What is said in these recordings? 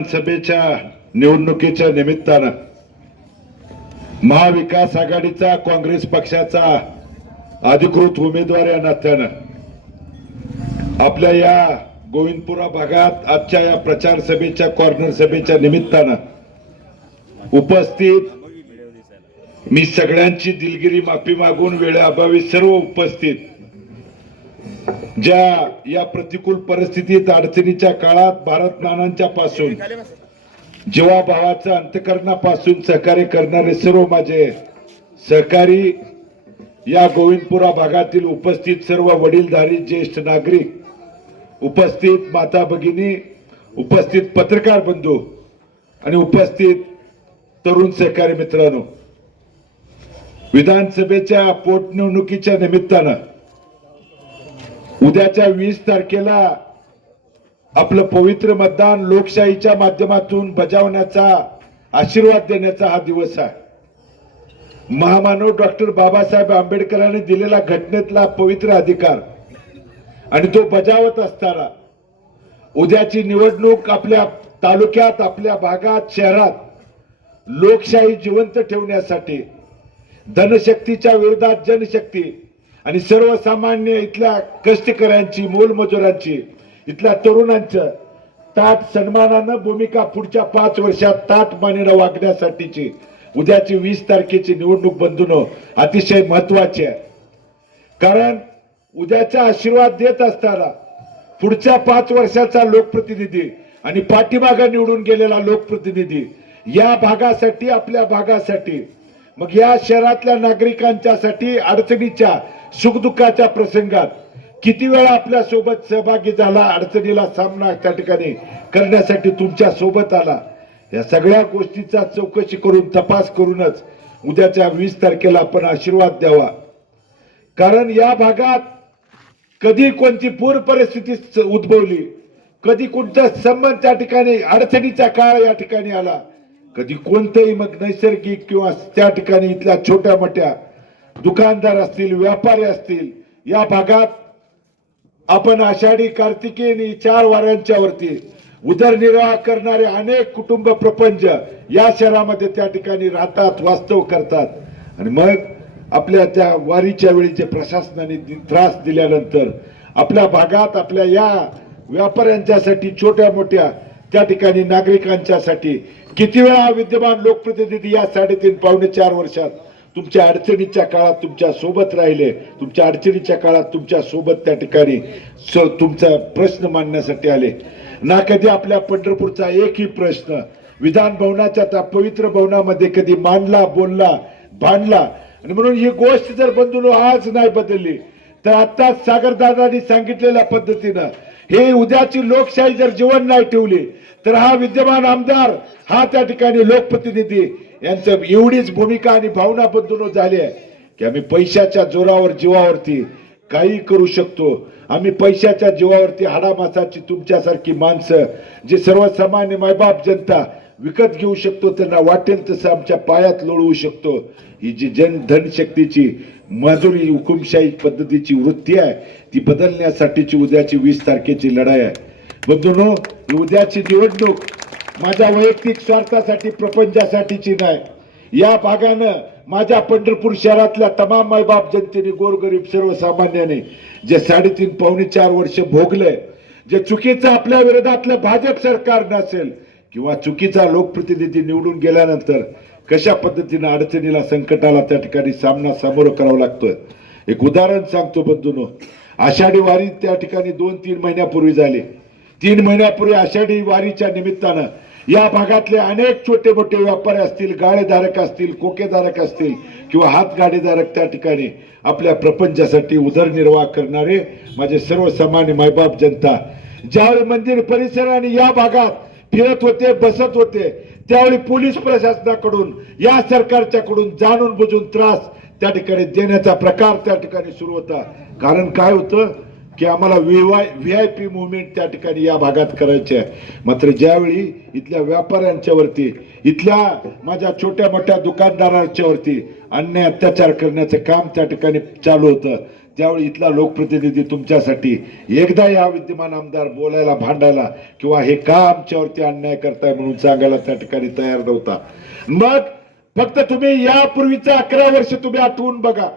विधानसभेच्या निवडणुकीच्या निमित्तानं महाविकास आघाडीचा काँग्रेस पक्षाचा अधिकृत उमेदवार या नात्यानं आपल्या या गोविंदपुरा भागात आजच्या या प्रचार सभेच्या कॉर्नर सभेच्या निमित्तानं उपस्थित मी सगळ्यांची दिलगिरी माफी मागून वेळेअभावी सर्व उपस्थित ज्या या प्रतिकूल परिस्थितीत अडचणीच्या काळात भारत नानांच्या पासून जीवाभावाचं अंतकरणापासून सहकार्य करणारे सर्व माझे सहकारी या गोविंदपुरा भागातील उपस्थित सर्व वडीलधारी ज्येष्ठ नागरिक उपस्थित माता भगिनी उपस्थित पत्रकार बंधू आणि उपस्थित तरुण सहकारी मित्रांनो विधानसभेच्या पोटनिवडणुकीच्या निमित्तानं उद्याच्या वीस तारखेला आपलं पवित्र मतदान लोकशाहीच्या माध्यमातून बजावण्याचा आशीर्वाद देण्याचा हा दिवस आहे. महामानव डॉक्टर बाबासाहेब आंबेडकरांनी दिलेला घटनेतला पवित्र अधिकार आणि तो बजावत असताना उद्याची निवडणूक आपल्या तालुक्यात आपल्या भागात शहरात लोकशाही जिवंत ठेवण्यासाठी धनशक्तीच्या विरोधात जनशक्ती आणि सर्वसामान्य इथल्या कष्टकऱ्यांची मोलमजुरांची इथल्या तरुणांचं ताट सन्मानानं भूमिका पुढच्या पाच वर्षात ताट मानेनं वागण्यासाठीची उद्याची वीस तारखेची निवडणूक बंधून अतिशय महत्वाची आहे. कारण उद्याचा आशीर्वाद देत असताना पुढच्या पाच वर्षाचा लोकप्रतिनिधी आणि पाठीमागा निवडून गेलेला लोकप्रतिनिधी या भागासाठी आपल्या भागासाठी मग या शहरातल्या नागरिकांच्यासाठी अडचणीच्या सुखदुःखाच्या प्रसंगात किती वेळा आपल्यासोबत सहभागी झाला अडचणीला सामना त्या ठिकाणी करण्यासाठी तुमच्यासोबत आला या सगळ्या गोष्टीचा चौकशी करून तपास करूनच उद्याच्या वीस तारखेला आपण आशीर्वाद द्यावा. कारण या भागात कधी कोणती पूर परिस्थिती उद्भवली कधी कोणता संबंध त्या ठिकाणी अडचणीचा काळ या ठिकाणी आला कधी कोणतंही मग नैसर्गिक किंवा त्या ठिकाणी इथल्या छोट्या मोठ्या दुकानदार असतील व्यापारी असतील या भागात आपण आषाढी कार्तिकी चार वाऱ्यांच्या वरती उदरनिर्वाह करणारे अनेक कुटुंब प्रपंच या शहरामध्ये त्या ठिकाणी राहतात वास्तव करतात. आणि मग आपल्या त्या वारीच्या वेळी जे प्रशासनाने दि- त्रास दिल्यानंतर आपल्या भागात आपल्या या व्यापाऱ्यांच्यासाठी छोट्या मोठ्या त्या ठिकाणी नागरिकांच्यासाठी किती वेळा विद्यमान लोकप्रतिनिधी या साडेतीन पावणे चार वर्षात तुमच्या अडचणीच्या काळात तुमच्यासोबत राहिले. तुमच्या अडचणीच्या काळात तुमच्यासोबत त्या ठिकाणी स- तुमचा प्रश्न मांडण्यासाठी आले. ना कधी आपल्या पंढरपूरचा एकही प्रश्न विधान भवनाच्या त्या पवित्र भवनामध्ये कधी मांडला बोलला भांडला. आणि म्हणून ही गोष्ट जर बंधून आज नाही बदलली तर आताच सागरदादांनी सांगितलेल्या पद्धतीनं हे उद्याची लोकशाही जर जीवन नाही ठेवली तर हा विद्यमान आमदार हा त्या ठिकाणी लोकप्रतिनिधी यांचं एवढीच भूमिका आणि भावना बदलून झाली आहे की आम्ही पैशाच्या जोरावर जीवावरती काही करू शकतो. आम्ही पैशाच्या जीवावरती हाडामासाची तुमच्यासारखी माणसं जे सर्वसामान्य मायबाप जनता विकत घेऊ शकतो त्यांना वाटेल तसं आमच्या पायात लोळवू शकतो. ही जी जन धनशक्तीची मजुरी हुकुमशाही पद्धतीची वृत्ती आहे ती बदलण्यासाठीची उद्याची वीस तारखेची लढाई आहे. बंधूनो ही उद्याची निवडणूक माझ्या वैयक्तिक स्वार्थासाठी प्रपंचासाठीची नाही. या भागानं माझ्या पंढरपूर शहरातल्या तमाम मायबाप जनतेने गोरगरीब सर्वसामान्याने जे साडेतीन पावणे चार वर्ष भोगले जे चुकीचं आपल्या विरोधातलं भाजप सरकार नसेल किंवा चुकीचा लोकप्रतिनिधी निवडून गेल्यानंतर कशा पद्धतीनं अडचणीला संकटाला त्या ठिकाणी सामना सामोरं करावा लागतोय? एक उदाहरण सांगतो बंधून. आषाढी वारी त्या ठिकाणी दोन तीन महिन्यापूर्वी झाली. तीन महिन्यापूर्वी आषाढी वारीच्या निमित्तानं या भागातले अनेक छोटे मोठे व्यापारी असतील गाळेधारक असतील कोकेधारक असतील किंवा हातगाडीधारक त्या ठिकाणी आपल्या प्रपंचासाठी उदरनिर्वाह करणारे माझे सर्वसामान्य मायबाप जनता ज्यावेळी मंदिर परिसर आणि या भागात फिरत होते बसत होते. त्यावेळी पोलीस प्रशासनाकडून या सरकारच्याकडून जाणून बुजून त्रास त्या ठिकाणी देण्याचा प्रकार त्या ठिकाणी सुरू होता. कारण काय होतं की आम्हाला व्ही आय पी मुवमेंट त्या ठिकाणी या भागात करायची आहे. मात्र ज्यावेळी इथल्या व्यापाऱ्यांच्या वरती इथल्या माझ्या छोट्या मोठ्या दुकानदारांच्या वरती अन्याय अत्याचार करण्याचं काम त्या ठिकाणी चालू होतं त्यावेळी इथला लोकप्रतिनिधी तुमच्यासाठी एकदा या विद्यमान आमदार बोलायला भांडायला किंवा हे का आमच्यावरती अन्याय करताय म्हणून सांगायला त्या ठिकाणी तयार नव्हता. मग फक्त तुम्ही यापूर्वीचा अकरा वर्ष तुम्ही आठवून बघा.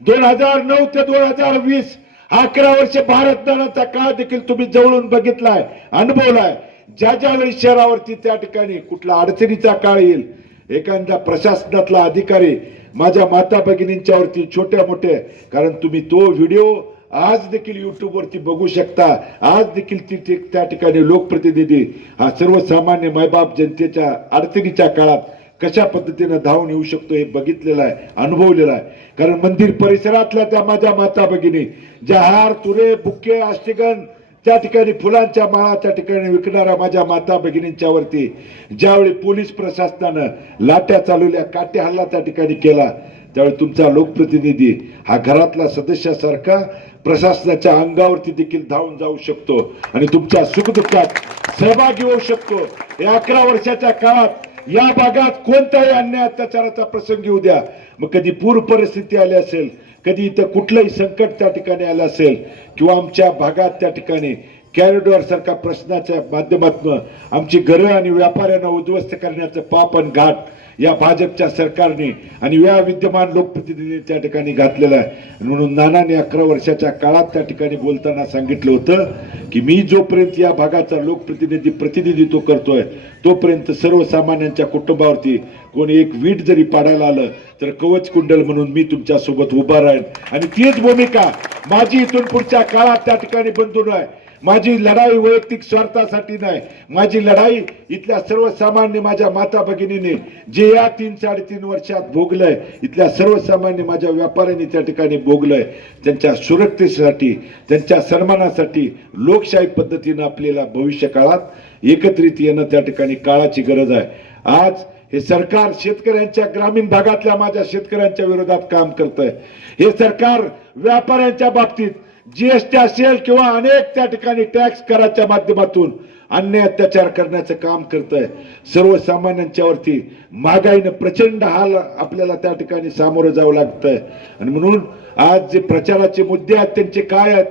दोन हजार नऊ ते दोन हजार वीस अकरा वर्ष भारतदानाचा काळ देखील तुम्ही जवळून बघितलाय अनुभवलाय. ज्या ज्या वेळी शहरावरती त्या ठिकाणी कुठला अडचणीचा काळ येईल एखादा प्रशासनातला अधिकारी माझ्या माता भगिनींच्यावरती छोट्या मोठ्या कारण तुम्ही तो व्हिडिओ आज देखील युट्यूबवरती बघू शकता. आज देखील ती त्या ठिकाणी लोकप्रतिनिधी हा सर्वसामान्य मायबाप जनतेच्या अडचणीच्या काळात कशा पद्धतीनं धावून येऊ शकतो हे बघितलेलं आहे अनुभवलेलं आहे. कारण मंदिर परिसरातल्या त्या माझ्या माता भगिनी ज्या हार तुरे बुके अष्टगण त्या ठिकाणी फुलांच्या माळा त्या ठिकाणी विकणाऱ्या माझ्या माता भगिनींच्या वरती ज्यावेळी पोलीस प्रशासनानं लाट्या चालवल्या काटे हल्ला त्या ठिकाणी केला त्यावेळी तुमचा लोकप्रतिनिधी हा घरातला सदस्यासारखा प्रशासनाच्या अंगावरती देखील धावून जाऊ शकतो आणि तुमच्या सुखदुःखात सहभागी होऊ शकतो. या अकरा वर्षाच्या काळात या भागात कोणताही अन्याय अत्याचाराचा प्रसंग येऊ द्या मग कधी पूर परिस्थिती आली असेल कधी इथं कुठलंही संकट त्या ठिकाणी आलं असेल किंवा आमच्या भागात त्या ठिकाणी कॅरिडॉर सारख्या प्रश्नाच्या माध्यमातून आमची घरं आणि व्यापाऱ्यांना उद्ध्वस्त करण्याचं पाप आणि घाट या भाजपच्या सरकारने आणि या विद्यमान लोकप्रतिनिधी त्या ठिकाणी घातलेलं आहे. म्हणून नानाने अकरा वर्षाच्या काळात त्या ठिकाणी बोलताना सांगितलं होतं की मी जोपर्यंत या भागाचा लोकप्रतिनिधी प्रतिनिधित्व करतोय तोपर्यंत सर्वसामान्यांच्या कुटुंबावरती कोणी एक वीट जरी पाडायला आलं तर कवच कुंडल म्हणून मी तुमच्यासोबत उभा राहीन. आणि तीच भूमिका माझी इथून पुढच्या काळात त्या ठिकाणी बंधून आहे. माझी लढाई वैयक्तिक स्वार्थासाठी नाही. माझी लढाई इथल्या सर्वसामान्य माझ्या माता भगिनीने जे या तीन साडेतीन वर्षात भोगलंय इथल्या सर्वसामान्य माझ्या व्यापाऱ्यांनी त्या ठिकाणी भोगलंय. त्यांच्या सुरक्षेसाठी त्यांच्या सन्मानासाठी लोकशाही पद्धतीनं आपल्याला भविष्य काळात एकत्रित येणं त्या ठिकाणी काळाची गरज आहे. आज हे सरकार शेतकऱ्यांच्या ग्रामीण भागातल्या माझ्या शेतकऱ्यांच्या विरोधात काम करत आहे हे सरकार व्यापाऱ्यांच्या बाबतीत जीएसटी असेल किंवा अनेक त्या ठिकाणी टॅक्स कराच्या माध्यमातून अन्याय अत्याचार करण्याचं काम करत आहे महागाईनं प्रचंड हाल आपल्याला त्या ठिकाणी सामोरं जावं लागतंय. आणि म्हणून आज जे प्रचाराचे मुद्दे आहेत त्यांचे काय आहेत?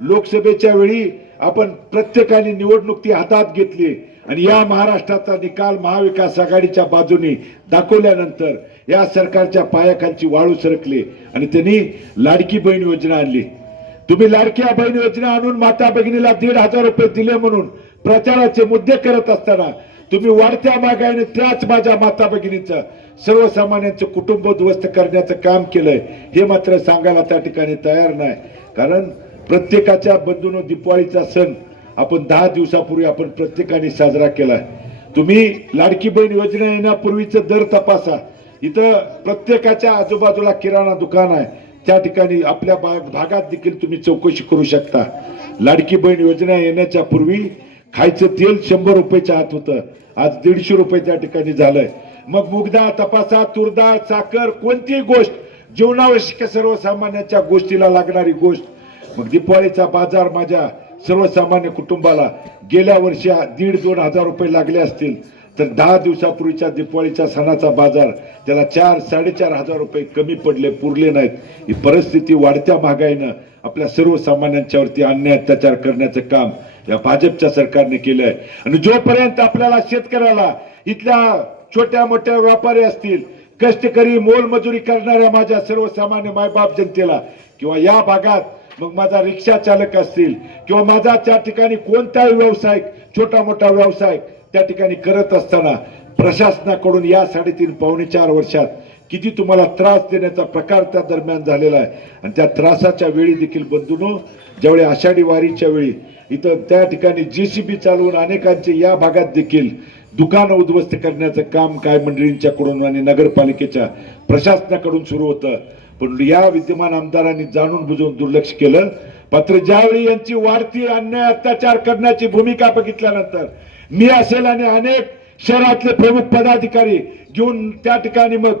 लोकसभेच्या वेळी आपण प्रत्येकाने निवडणूक ती हातात घेतली. आणि या महाराष्ट्राचा निकाल महाविकास आघाडीच्या बाजूने दाखवल्यानंतर या सरकारच्या पायाखालची वाळू सरकली. आणि त्यांनी लाडकी बहीण योजना आणली. तुम्ही लाडक्या बहीण योजना आणून माता भगिनीला दीड हजार रुपये दिले म्हणून प्रचाराचे मुद्दे करत असताना तुम्ही वाढत्या महागाईने त्याच माझ्या माता भगिनीचं सर्वसामान्यांचं कुटुंब उद्ध्वस्त करण्याचं काम केलंय हे मात्र सांगायला त्या ठिकाणी तयार नाही. कारण प्रत्येकाच्या बंधून दिपाळीचा सण आपण दहा दिवसापूर्वी आपण प्रत्येकाने साजरा केलाय. तुम्ही लाडकी बहीण योजना येण्यापूर्वीचं दर तपासा. इथं प्रत्येकाच्या आजूबाजूला किराणा दुकान आहे. त्या ठिकाणी आपल्या भाग- भागात देखील तुम्ही चौकशी करू शकता. लाडकी बहीण योजना येण्याच्या पूर्वी खायचं तेल शंभर रुपयाच्या आत होतं. आज दीडशे रुपये त्या ठिकाणी झालंय. मग मुगदा तपासा तुरडाळ साखर कोणतीही गोष्ट जीवनावश्यक सर्वसामान्यांच्या गोष्टीला लागणारी गोष्ट. मग दिपाळीचा बाजार माझ्या सर्वसामान्य कुटुंबाला गेल्या वर्षी दीड दोन हजार रुपये लागले असतील. तर दहा दिवसापूर्वीच्या दिपाळीच्या सणाचा बाजार त्याला चार साडेचार हजार रुपये कमी पडले पुरले नाहीत. ही परिस्थिती वाढत्या महागाईनं आपल्या सर्वसामान्यांच्यावरती अन्याय अत्याचार करण्याचं काम या भाजपच्या सरकारने केलं आहे आणि जोपर्यंत आपल्याला शेतकऱ्याला इथल्या छोट्या मोठ्या व्यापारी असतील कष्टकरी मोलमजुरी करणाऱ्या माझ्या सर्वसामान्य मायबाप जनतेला किंवा या भागात मग माझा रिक्षा चालक असतील किंवा माझा त्या ठिकाणी कोणताही व्यावसायिक छोटा मोठा व्यावसायिक त्या ठिकाणी करत असताना प्रशासनाकडून या साडेतीन पावणे चार वर्षात किती तुम्हाला त्रास देण्याचा प्रकार त्या दरम्यान झालेला आहे? आणि त्या त्रासाच्या वेळी देखील बंधूनो ज्यावेळी आषाढी वारीच्या वेळी इथं त्या ठिकाणी जेसीबी चालवून अनेकांचे या भागात देखील दुकानं उद्ध्वस्त करण्याचं काम काय मंडळींच्याकडून आणि नगरपालिकेच्या प्रशासनाकडून सुरू होतं. पण या विद्यमान आमदारांनी जाणून बुजून दुर्लक्ष केलं. मात्र ज्यावेळी यांची वाढती अन्याय अत्याचार करण्याची भूमिका बघितल्यानंतर मी असेल आणि अनेक शहरातले प्रमुख पदाधिकारी घेऊन त्या ठिकाणी मग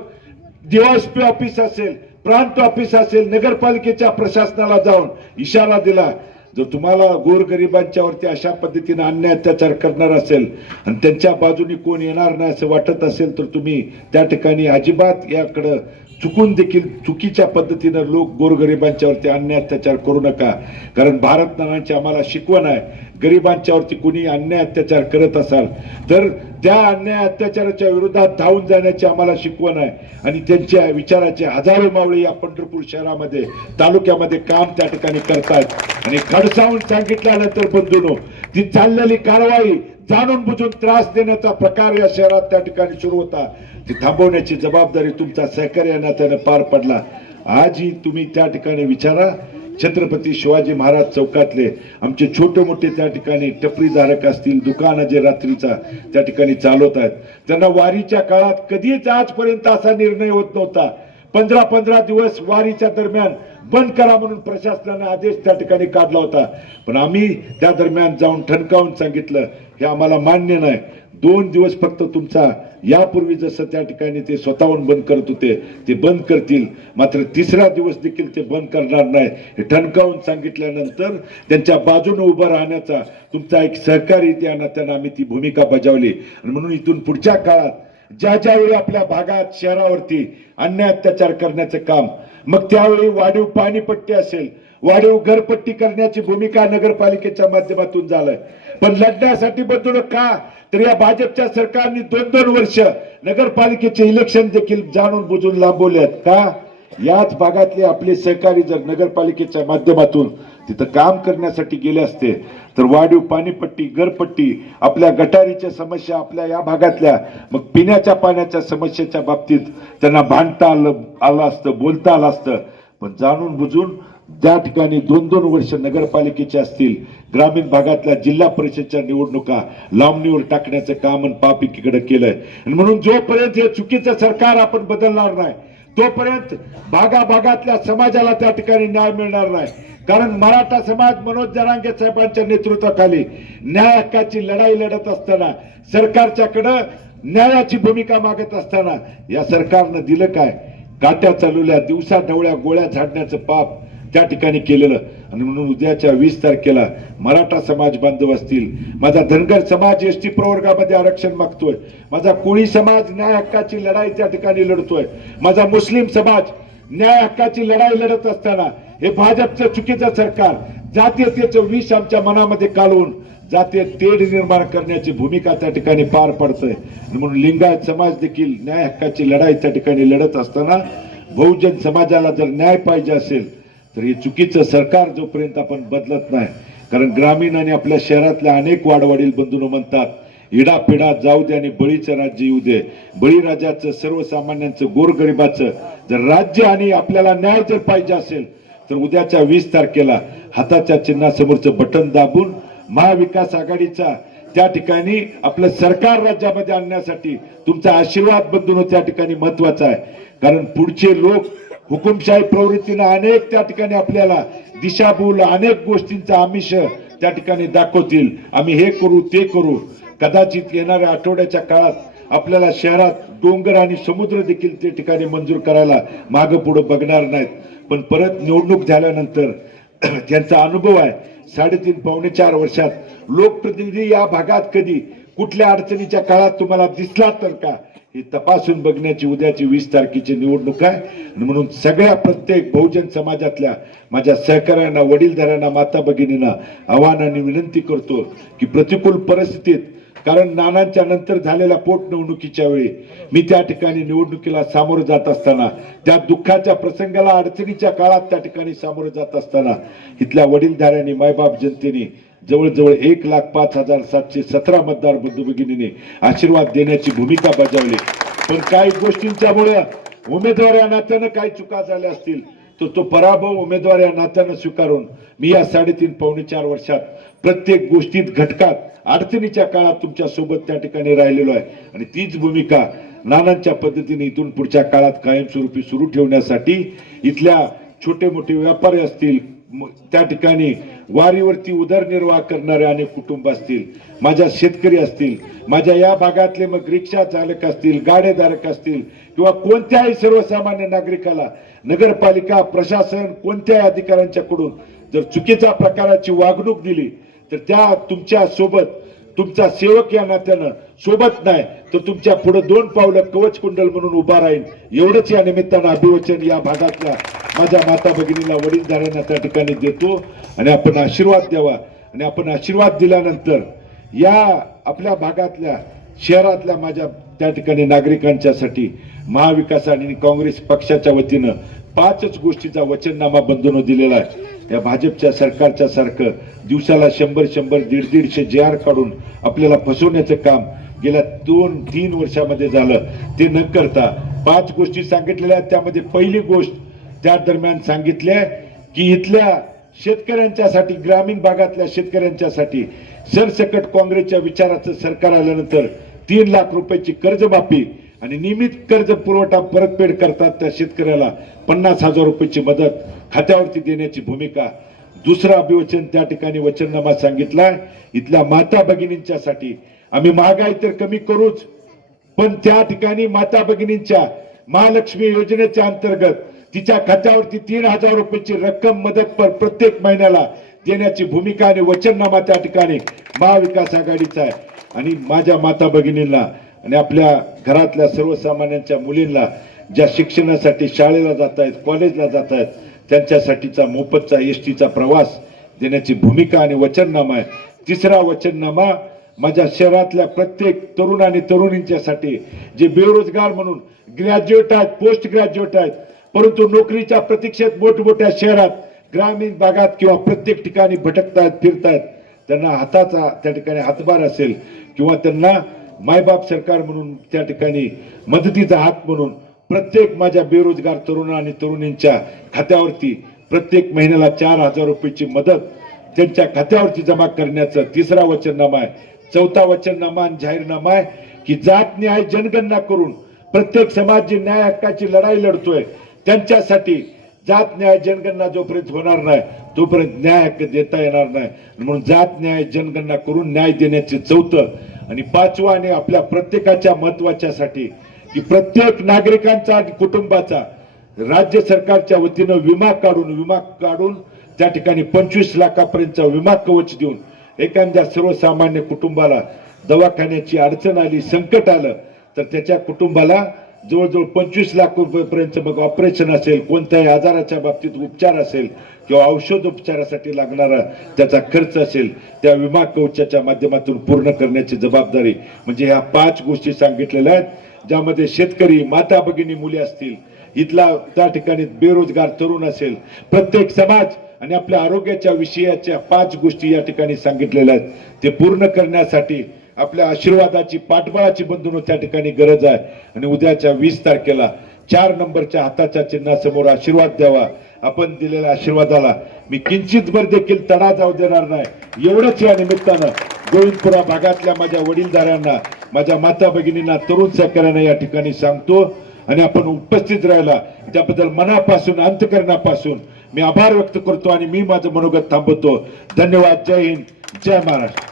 डीवायसपी ऑफिस असेल प्रांत ऑफिस असेल नगरपालिकेच्या प्रशासनाला जाऊन इशारा दिला. जर तुम्हाला गोरगरिबांच्या वरती अशा पद्धतीने अन्याय अत्याचार करणार असेल आणि त्यांच्या बाजूनी कोण येणार नाही असं वाटत असेल तर तुम्ही त्या ठिकाणी अजिबात याकडं चुकून देखील चुकीच्या पद्धतीनं लोक गोरगरिबांच्यावरती अन्याय अत्याचार करू नका. कारण भारत नानांची आम्हाला शिकवण आहे. गरिबांच्यावरती कुणी अन्याय अत्याचार करत असाल तर त्या अन्याय अत्याचाराच्या विरोधात धावून जाण्याची आम्हाला शिकवण आहे. आणि त्यांच्या विचाराचे हजारो मावळे या पंढरपूर शहरामध्ये तालुक्यामध्ये काम त्या ठिकाणी करतात आणि खडसावून सांगितल्यानंतर बंधूनो ती चाललेली कारवाई जाणून बुजून त्रास देण्याचा प्रकार या शहरात त्या ठिकाणी सुरू होता. ती थांबवण्याची जबाबदारी तुमचा सहकार्य नात्याने पार पडला. आजही तुम्ही त्या ठिकाणी विचारा. छत्रपती शिवाजी महाराज चौकातले आमचे छोटे मोठे त्या ठिकाणी टपरीधारक असतील दुकानं जे रात्रीचा त्या ठिकाणी चालवत आहेत. त्यांना वारीच्या काळात कधीच आजपर्यंत असा निर्णय होत नव्हता. पंधरा पंधरा दिवस वारीच्या दरम्यान बंद करा म्हणून प्रशासनाने आदेश त्या ठिकाणी काढला होता. पण आम्ही त्या दरम्यान जाऊन ठणकावून सांगितलं. हे आम्हाला मान्य नाही. दोन दिवस फक्त तुमचा यापूर्वी जसं त्या ठिकाणी ते स्वतःहून बंद करत होते ते बंद करतील. मात्र तिसरा दिवस देखील ते बंद करणार नाही. हे ठणकावून सांगितल्यानंतर त्यांच्या बाजूने उभं राहण्याचा तुमचा एक सहकारी त्या त्यांना आम्ही ती भूमिका बजावली. आणि म्हणून इथून पुढच्या काळात ज्या ज्यावेळी आपल्या भागात शहरावरती अन्याय अत्याचार करण्याचं काम मग त्यावेळी वाढीव पाणीपट्टी असेल वाढीव घरपट्टी करण्याची भूमिका नगरपालिकेच्या माध्यमातून झालंय. पण लढण्यासाठी बदलू का? तर या भाजपच्या सरकारने दोन दोन वर्ष नगरपालिकेचे इलेक्शन देखील जाणून बुजून लांबवले का? याच भागातले आपले सहकारी जर नगरपालिकेच्या माध्यमातून तिथं काम करण्यासाठी गेले असते तर वाढीव पाणीपट्टी घरपट्टी आपल्या गटारीच्या समस्या आपल्या या भागातल्या मग पिण्याच्या पाण्याच्या समस्येच्या बाबतीत त्यांना भांडता आलं आलं असतं बोलता आलं असतं. पण जाणून बुजून ज्या ठिकाणी दोन दोन वर्ष नगरपालिकेचे असतील ग्रामीण भागातल्या जिल्हा परिषदच्या निवडणुका लांबणीवर टाकण्याचं काम आणि पाप केलंय. आणि म्हणून जोपर्यंत हे चुकीचं सरकार आपण बदलणार नाही तोपर्यंत भागा भागातल्या समाजाला त्या ठिकाणी न्याय मिळणार नाही. कारण मराठा समाज मनोज जरांगे साहेबांच्या नेतृत्वाखाली न्याय हक्काची लढाई लढत असताना सरकारच्याकडं न्यायाची भूमिका मागत असताना या सरकारनं दिलं काय? काट्या चालवल्या दिवसा ढवळ्या गोळ्या झाडण्याचं पाप त्या ठिकाणी केलेलं. आणि म्हणून उद्याच्या वीस तारखेला मराठा समाज बांधव असतील. माझा धनगर समाज एस टी प्रवर्गामध्ये आरक्षण मागतोय. माझा कोळी समाज न्याय हक्काची लढाई त्या ठिकाणी लढतोय. माझा मुस्लिम समाज न्याय हक्काची लढाई लढत असताना हे भाजपचं चुकीचं सरकार जातीयतेचं विष आमच्या मनामध्ये कालवून जातीय तेढ निर्माण करण्याची भूमिका त्या ठिकाणी पार पडतोय. म्हणून लिंगायत समाज देखील न्याय हक्काची लढाई त्या ठिकाणी लढत असताना बहुजन समाजाला जर न्याय पाहिजे असेल तर हे चुकीचं सरकार जोपर्यंत आपण बदलत नाही कारण ग्रामीण आणि आपल्या शहरातल्या अनेक वाडवडील बंधून म्हणतात इडापिडा जाऊ दे आणि बळीचं राज्य येऊ दे. बळीराजाचं सर्वसामान्यांचं गोरगरिबाचं जर राज्य आणि आपल्याला न्याय जर पाहिजे असेल तर उद्याच्या वीस तारखेला हाताच्या चिन्हासमोरचं बटन दाबून महाविकास आघाडीचा त्या ठिकाणी आपलं सरकार राज्यामध्ये आणण्यासाठी तुमचा आशीर्वाद बंधून त्या ठिकाणी महत्त्वाचा आहे. कारण पुढचे लोक हुकुमशाही प्रवृत्तीनं अनेक त्या ठिकाणी आपल्याला दिशाभूल अनेक गोष्टींचा आमिष त्या ठिकाणी दाखवतील. आम्ही हे करू ते करू. कदाचित येणाऱ्या आठवड्याच्या काळात आपल्याला शहरात डोंगर आणि समुद्र देखील ते ठिकाणी मंजूर करायला मागं पुढं बघणार नाहीत. पण परत निवडणूक झाल्यानंतर त्यांचा अनुभव आहे. साडेतीन पावणे चार वर्षात लोकप्रतिनिधी या भागात कधी कुठल्या अडचणीच्या काळात तुम्हाला दिसला तर का? ही तपासून बघण्याची उद्याची वीस तारखेची निवडणूक आहे. आणि म्हणून सगळ्या प्रत्येक बहुजन समाजातल्या माझ्या सहकाऱ्यांना वडीलधाऱ्यांना माता भगिनींना आव्हानाने विनंती करतो की प्रतिकूल परिस्थितीत कारण नानांच्या नंतर झालेल्या पोटनिवडणुकीच्या वेळी मी त्या ठिकाणी निवडणुकीला सामोरं जात असताना त्या दुःखाच्या प्रसंगाला अडचणीच्या काळात त्या ठिकाणी सामोरं जात असताना इथल्या वडीलधाऱ्यांनी मायबाप जनतेने जवळजवळ एक लाख पाच हजार सातशे सतरा मतदार बंधू भगिनीने आशीर्वाद देण्याची भूमिका बजावली. पण काही गोष्टींच्यामुळे उमेदवार या नात्यानं काही चुका झाल्या असतील तर तो पराभव उमेदवार या नात्यानं स्वीकारून मी या साडेतीन पावणे चार वर्षात प्रत्येक गोष्टीत घटकात अडचणीच्या काळात तुमच्यासोबत त्या ठिकाणी राहिलेलो आहे. आणि तीच भूमिका नानांच्या पद्धतीने इथून पुढच्या काळात कायमस्वरूपी सुरू ठेवण्यासाठी इथल्या छोटे मोठे व्यापारी असतील त्या ठिकाणी वारीवरती उदरनिर्वाह करणारे अनेक कुटुंब असतील माझ्या शेतकरी असतील माझ्या या भागातले मग रिक्षा चालक असतील गाडेधारक असतील किंवा कोणत्याही सर्वसामान्य नागरिकाला नगरपालिका प्रशासन कोणत्याही अधिकाऱ्यांच्याकडून जर चुकीच्या प्रकाराची वागणूक दिली तर त्या तुमच्यासोबत तुमचा सेवक या नात्यानं सोबत नाही तर तुमच्यापुढे दोन पावलं कवच कुंडल म्हणून उभा राहील एवढंच या निमित्तानं अभिवचन या भागातल्या माझ्या माता भगिनीला वडीलधाऱ्यांना त्या ठिकाणी देतो आणि आपण आशीर्वाद द्यावा. आणि आपण आशीर्वाद दिल्यानंतर या आपल्या भागातल्या शहरातल्या माझ्या त्या ठिकाणी नागरिकांच्यासाठी महाविकास आणि काँग्रेस पक्षाच्या वतीनं पाचच गोष्टीचा वचननामा बंधून दिलेला आहे. या भाजपच्या सरकारच्या सारखं दिवसाला शंभर शंभर दीड दीडशे जे आर काढून आपल्याला फसवण्याचं काम गेल्या दोन तीन वर्षामध्ये झालं. ते न करता पाच गोष्टी सांगितलेल्या आहेत. त्यामध्ये पहिली गोष्ट त्या दरम्यान सांगितले की इथल्या शेतकऱ्यांच्यासाठी ग्रामीण भागातल्या शेतकऱ्यांच्यासाठी सरसकट काँग्रेसच्या विचाराचं सरकार आल्यानंतर तीन लाख रुपयाची कर्जमाफी आणि नियमित कर्ज पुरवठा परतफेड करतात त्या शेतकऱ्याला पन्नास हजार रुपयाची मदत खात्यावरती देण्याची भूमिका. दुसरं अभिवचन त्या ठिकाणी वचननामा सांगितलाय. इथल्या माता भगिनींच्यासाठी आम्ही महागाई तर कमी करूच पण त्या ठिकाणी माता भगिनींच्या महालक्ष्मी योजनेच्या अंतर्गत तिच्या खात्यावरती तीन हजार रुपयाची रक्कम मदत पर प्रत्येक महिन्याला देण्याची भूमिका आणि वचननामा त्या ठिकाणी महाविकास आघाडीचा आहे. आणि माझ्या माता भगिनींना आणि आपल्या घरातल्या सर्वसामान्यांच्या मुलींना ज्या शिक्षणासाठी शाळेला जात आहेत कॉलेजला जात आहेत त्यांच्यासाठीचा मोफतचा एस टीचा प्रवास देण्याची भूमिका आणि वचननामा आहे. तिसरा वचननामा माझ्या शहरातल्या प्रत्येक तरुण आणि तरुणींच्यासाठी जे बेरोजगार म्हणून ग्रॅज्युएट आहेत पोस्ट ग्रॅज्युएट आहेत परंतु नोकरीच्या प्रतीक्षेत मोठमोठ्या शहरात ग्रामीण भागात किंवा प्रत्येक ठिकाणी भटकतायत फिरतायत त्यांना हाताचा त्या ठिकाणी हातभार असेल किंवा त्यांना मायबाप सरकार म्हणून त्या ठिकाणी मदतीचा हात म्हणून प्रत्येक माझ्या बेरोजगार तरुण आणि तरुणींच्या खात्यावरती प्रत्येक महिन्याला चार हजार रुपयाची मदत त्यांच्या खात्यावरती जमा करण्याचं तिसरा वचननामा आहे. चौथा वचननामा आणि जाहीरनामा आहे की जात न्याय जनगणना करून प्रत्येक समाज जी न्याय हक्काची लढाई लढतोय त्यांच्यासाठी जात न्याय जनगणना जोपर्यंत होणार नाही तोपर्यंत न्याय हक्क देता येणार नाही. म्हणून जात न्याय जनगणना करून न्याय देण्याचे चौथं आणि पाचवा आणि आपल्या प्रत्येकाच्या महत्वाच्यासाठी की प्रत्येक नागरिकांचा आणि कुटुंबाचा राज्य सरकारच्या वतीनं विमा काढून विमा काढून त्या ठिकाणी पंचवीस लाखापर्यंतचा विमा कवच देऊन एखाद्या सर्वसामान्य कुटुंबाला दवाखान्याची अडचण आली संकट आलं तर त्याच्या कुटुंबाला जवळजवळ पंचवीस लाख रुपयेपर्यंत मग ऑपरेशन असेल कोणत्याही आजाराच्या बाबतीत उपचार असेल किंवा औषध उपचारासाठी लागणारा त्याचा खर्च असेल त्या विमा कवचाच्या माध्यमातून पूर्ण करण्याची जबाबदारी. म्हणजे ह्या पाच गोष्टी सांगितलेल्या आहेत ज्यामध्ये शेतकरी माता भगिनी मुली असतील. इथला त्या ठिकाणी बेरोजगार तरुण असेल. प्रत्येक समाज आणि आपल्या आरोग्याच्या विषयाच्या पाच गोष्टी या ठिकाणी सांगितलेल्या आहेत. ते पूर्ण करण्यासाठी आपल्या आशीर्वादाची पाठबळाची बंधून त्या ठिकाणी गरज आहे. आणि उद्याच्या वीस तारखेला चार नंबरच्या हाताच्या चिन्हासमोर आशीर्वाद द्यावा. आपण दिलेल्या आशीर्वादाला मी किंचित भर देखील तडा जाऊ देणार नाही. एवढंच या निमित्तानं गोविंदपुरा भागातल्या माझ्या वडीलधाऱ्यांना माझ्या माता भगिनींना तरुण सहकार्यांना या ठिकाणी सांगतो. आणि आपण उपस्थित राहिला त्याबद्दल मनापासून अंतकरणापासून मी आभार व्यक्त करतो आणि मी माझं मनोगत थांबवतो. धन्यवाद. जय हिंद. जय महाराष्ट्र.